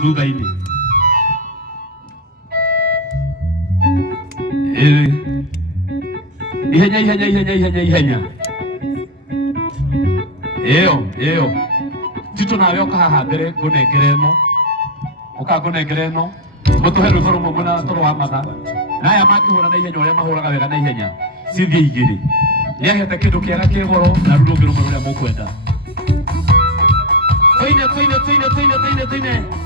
thutha-inĩ. Ihenya. Iyo. Tito nawe oka haha mbere ngunengere ĩno. Oka ngunengere ĩno. Mũtũhe rwĩmbo rũmwe mwena toro wa matha. Na aya makĩhũra na ihenya ũrĩa mahũraga wega na ihenya. Cithie igĩrĩ. Nĩahete kĩndũ kĩega kĩ goro na rũu rũngĩ rũmwe rũrĩa mũkwenda. Tũine.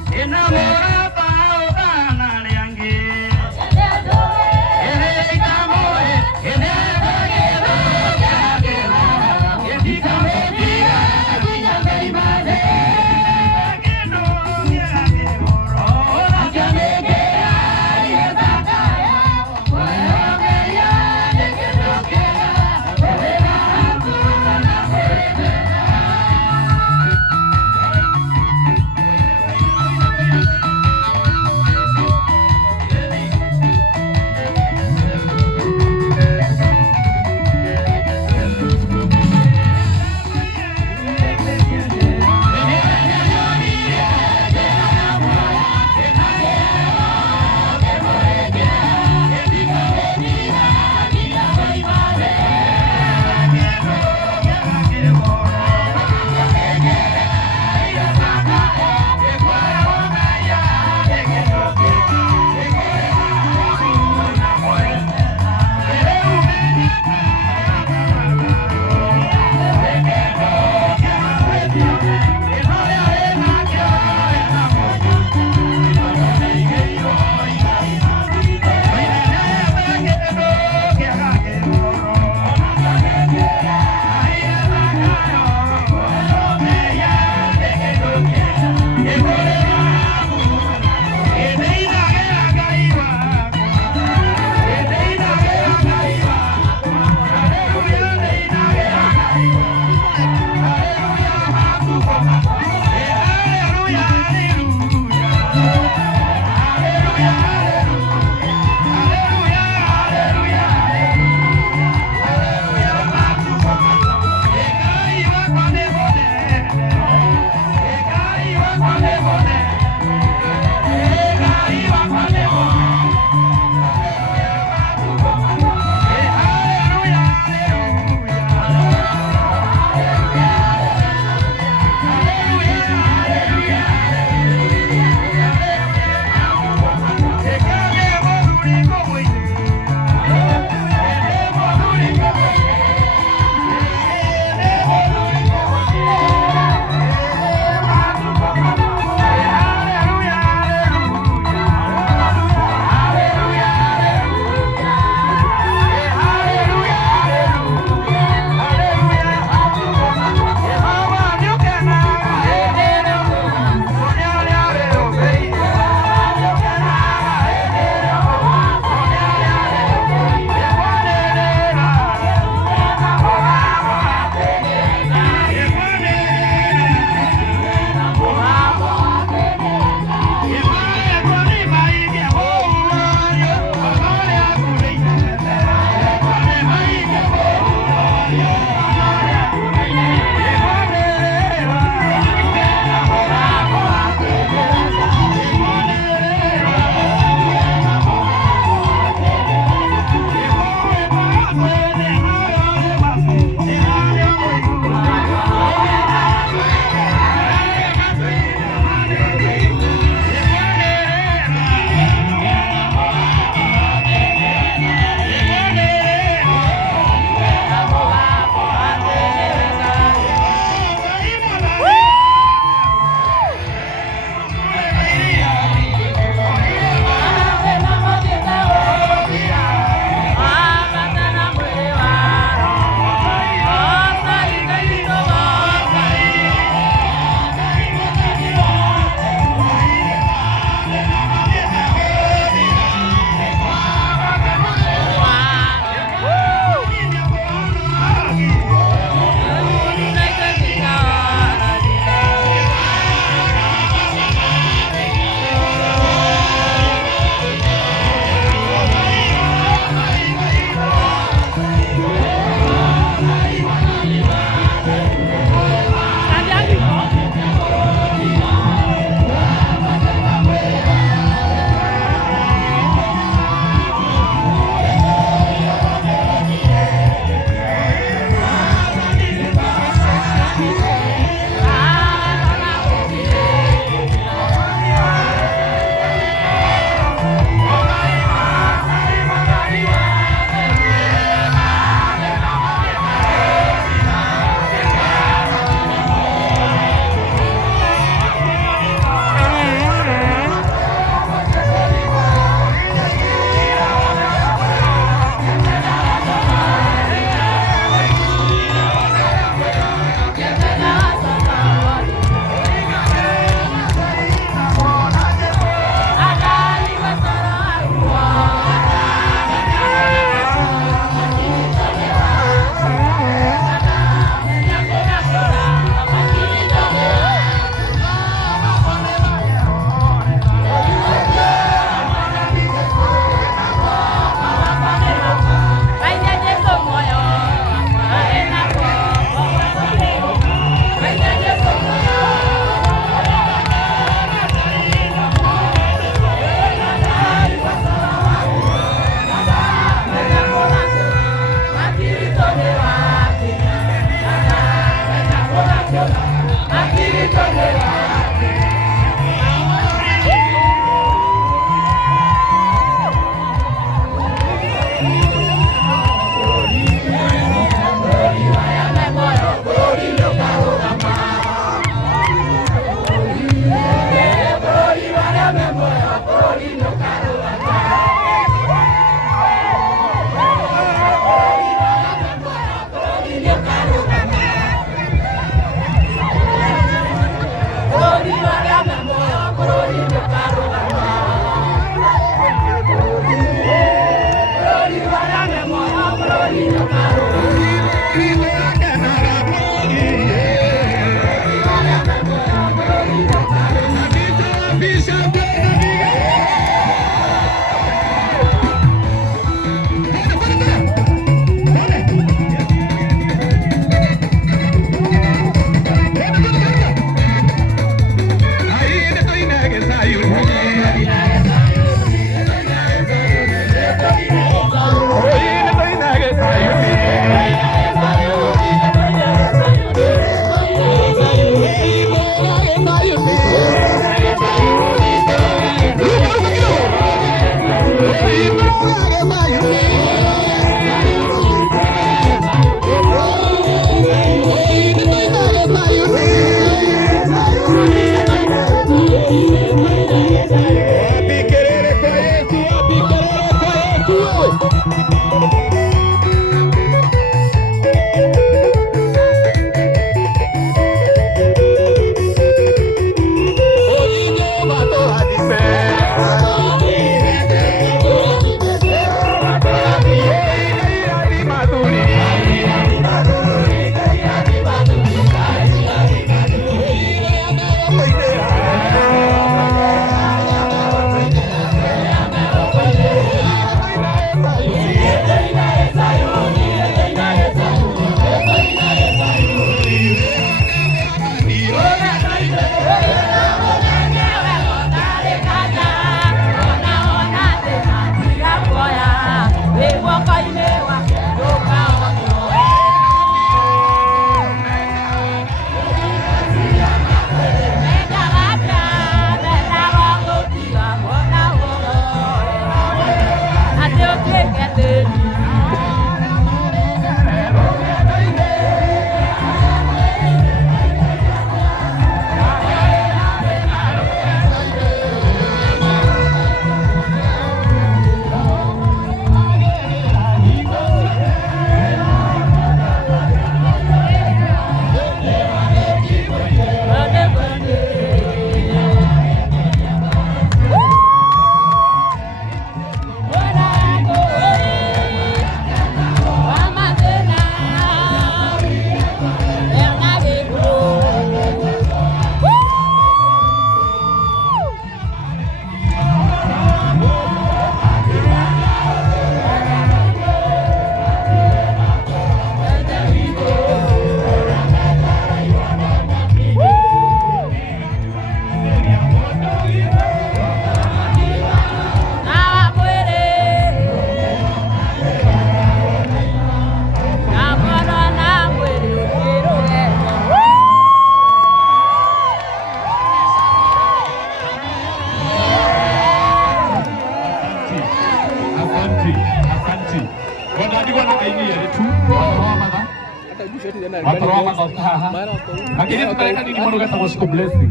Lakini tukaleka nini mwana gata wasiku blessing.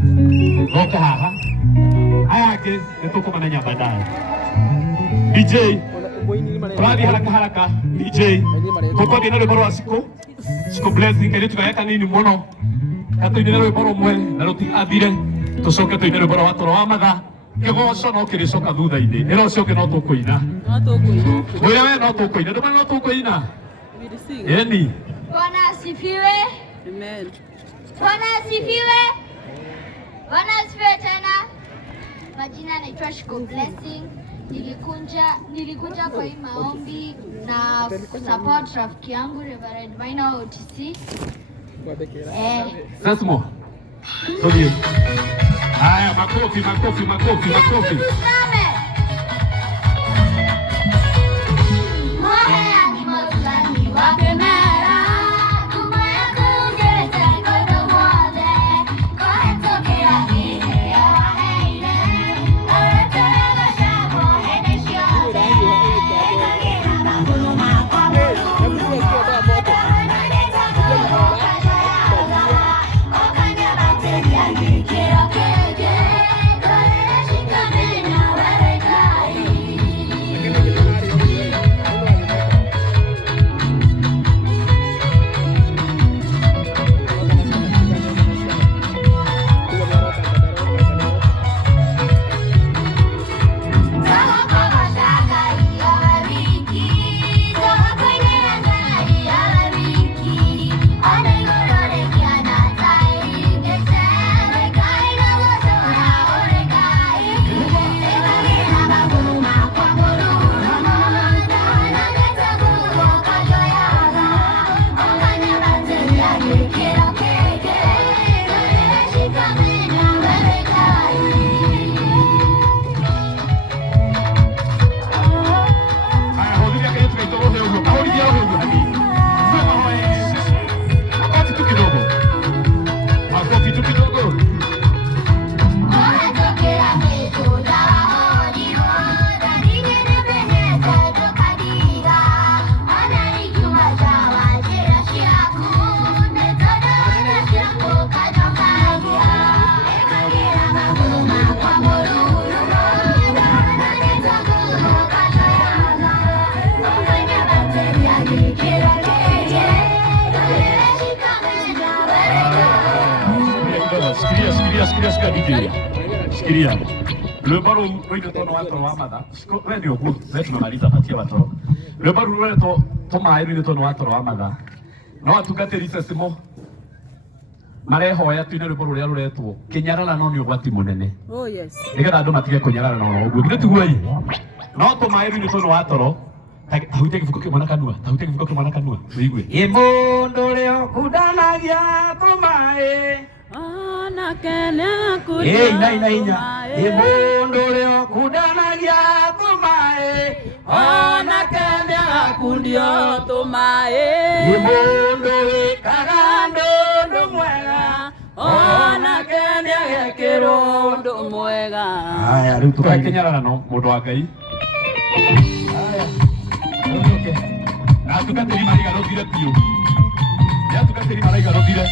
Roka haha. Aya guys, nituko mananya baadaye. DJ. Radi haraka DJ. Koko dina le boro asiko. Siko blessing kali tukaleka nini mwana. Kato dina le boro mwe na roti adire. Tusoka tu dina le boro watoro amaga. Kego sono kiri soka duda ide. Ero sio ke no to koina. No to koina. Wewe no to koina. Ndio no to koina. Yeni. Bwana asifiwe. Amen. Bwana asifiwe. Bwana asifiwe tena. Majina naitwa Shiko Blessing. Nilikuja kwa hii maombi na support rafiki yangu Reverend Maina wa OTC. Sasa mo. Ndio. Haya, makofi. Shikilia. Rwimbo rũu rũinĩtwo nĩ watoro wa matha. We nĩ ũguo, we tunamaliza patia watoro. Rwimbo rũu rũretwo tũmaĩ rũinĩtwo nĩ watoro wa matha. No atungatĩri Cecimo marehoya tuine rwimbo rũrĩa rũretwo kĩnyarara no nĩ ũgwati mũnene. Oh yes. Nĩgetha andũ matige kũnyarara na ũguo. Githĩ tiguoi? No tũmaĩ rũinĩtwo nĩ watoro. Tahutia kibuko kĩmwe kanua. Tahutia kibuko kĩmwe kanua. Wĩigue. Mũndũ ũrĩa ũkundanagia tũmaĩ. Ona kenya kudia inya. Mũndũ ũrĩa ũkundanagia tũmaĩ. Ona kenya kudia tũmaĩ. Mũndũ wĩkaga ũndũ mwega. Ona kenya gekĩrwo ũndũ mwega. Haya, rĩu tũgakĩnyararano mũndũ wa Ngai. Haya. Na atungatĩri maraigarũthire biũ. Nĩ atungatĩri maraigarũthire.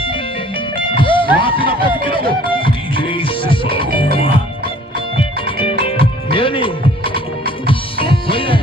Wapi makofi kidogo. DJ Siso. Yeni. Wewe.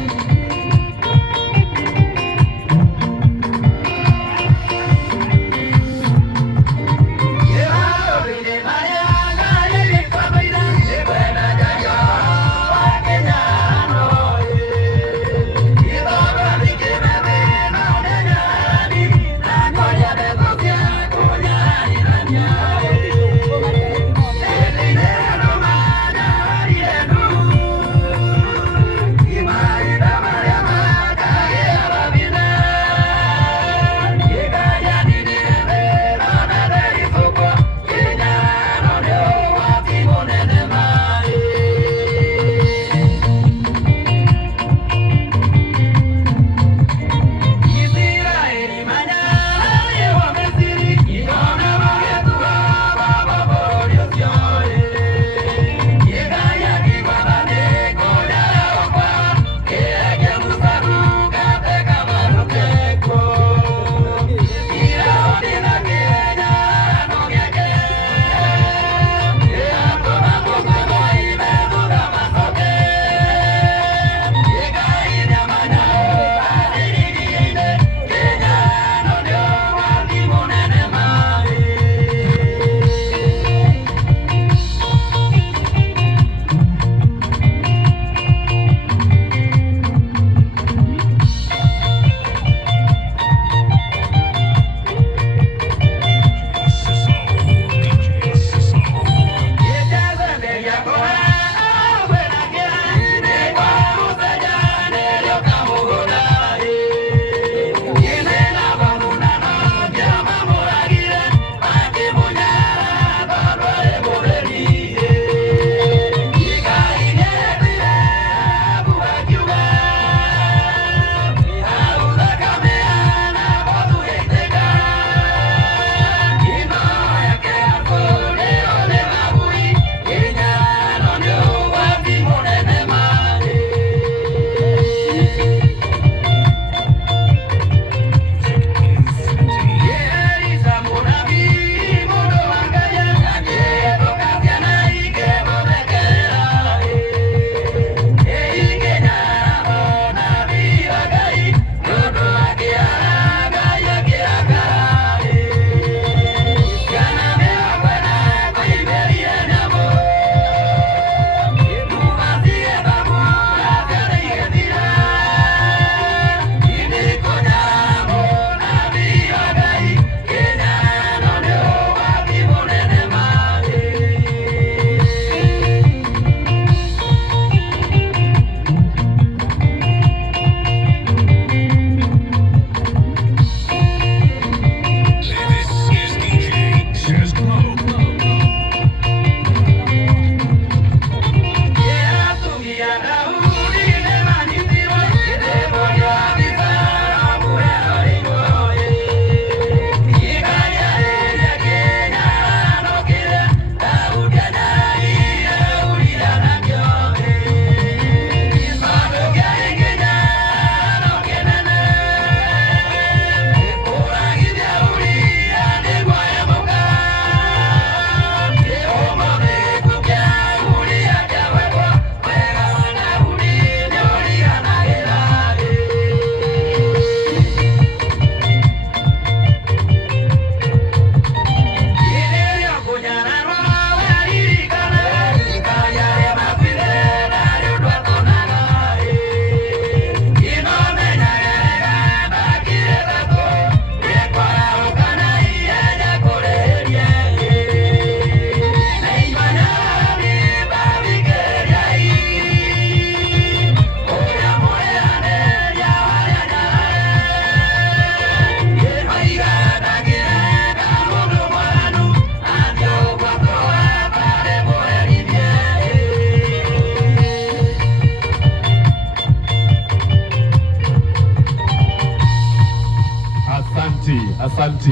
Asanti.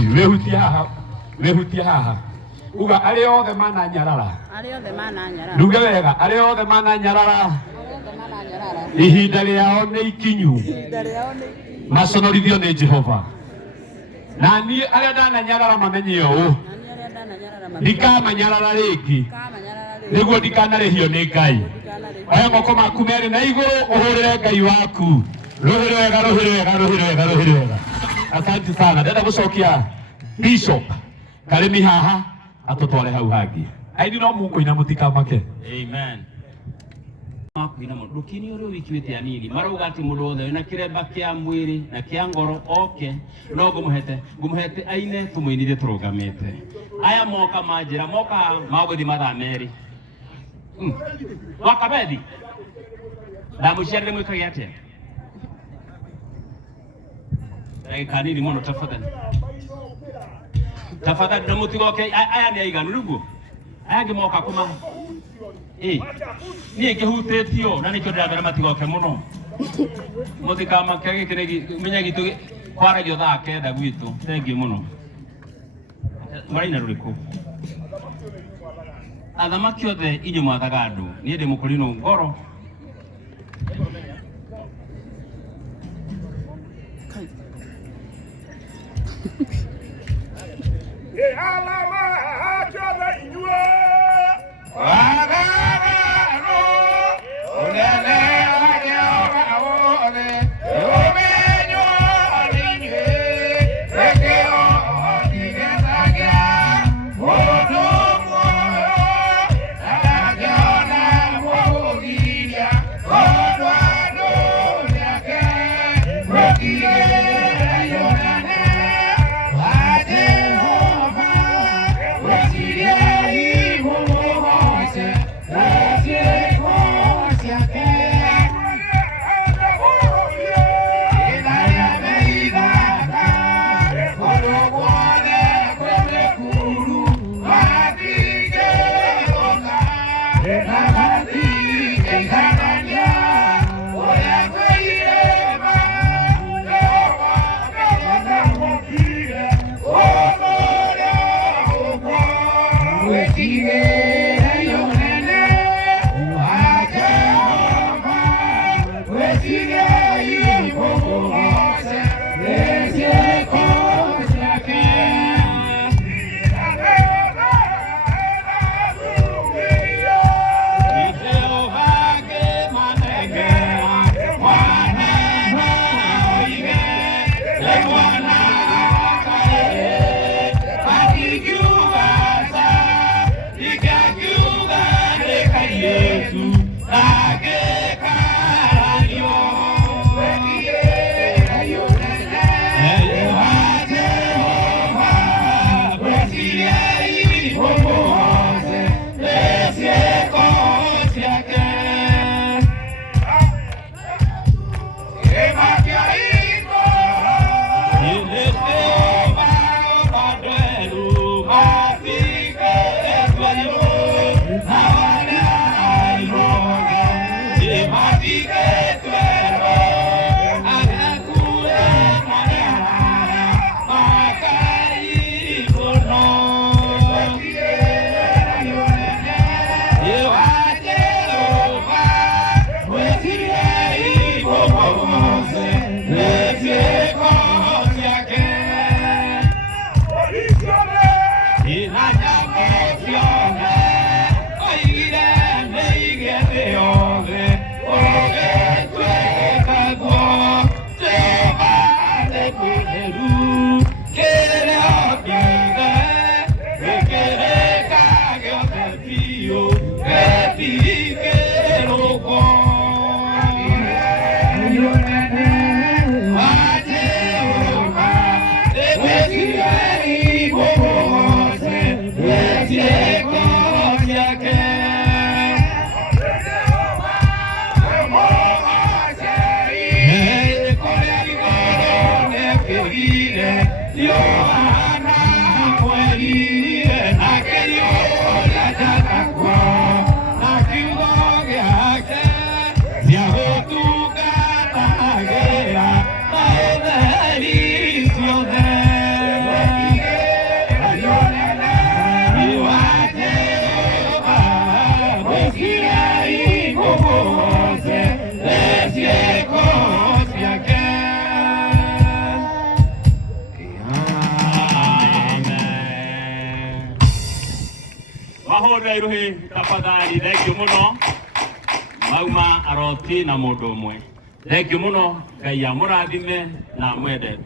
Wehutia haha. Uga arĩa othe mana nyarara. Nduge wega, arĩa othe mana nyarara. Ihinda rĩao nĩ ikinyu. Maconorithio nĩ Jehova. Na niĩ arĩa ndananyarara mamenye ũũ. Ndikamanyarara rĩngĩ. Nĩguo ndikanarĩhio nĩ Ngai. Oya moko maku merĩ na igũrũ ũhũrĩre Ngai waku. Rũhĩrĩ wega. Asante sana. Ndenda gũcokia Bishop Karĩmi haha atũtware hau hangĩ. Aini no mũkũina mũtikamake. Amen. Makuina mũndũ ndũkini ũrĩa wĩkĩte anini marauga atĩ mũndũ wothe wĩna kĩremba kĩa mwĩrĩ na kĩa ngoro oke no ngũmũhete aine tũmũinithie tũrũgamĩte. Aya moka manjĩra moka magũthiĩ mathaa merĩ. Wakabethi ndamũciarĩre mwĩkage atĩa? Ndagĩka nini mũno tafadhali na mũtigoke aya nĩ aiganu rĩu aya angĩ moka kũmaha niĩ ngĩhutĩtio na nĩkĩo ndĩramera matigoke mũno mũtikamake gĩkĩ menya gitũ kwaragio thaa kenda gwitũ. Thengiũ mũno. Maraina rũrĩkũ? Athamaki othe inyuĩ mwathaga andũ niĩ ndĩ mũkũrinũ ngoro. Alama achothe inyuĩ mahoda iruhi tafadhali thank you muno mauma aroti na mundu umwe thank you muno Ngai amurathime na mwende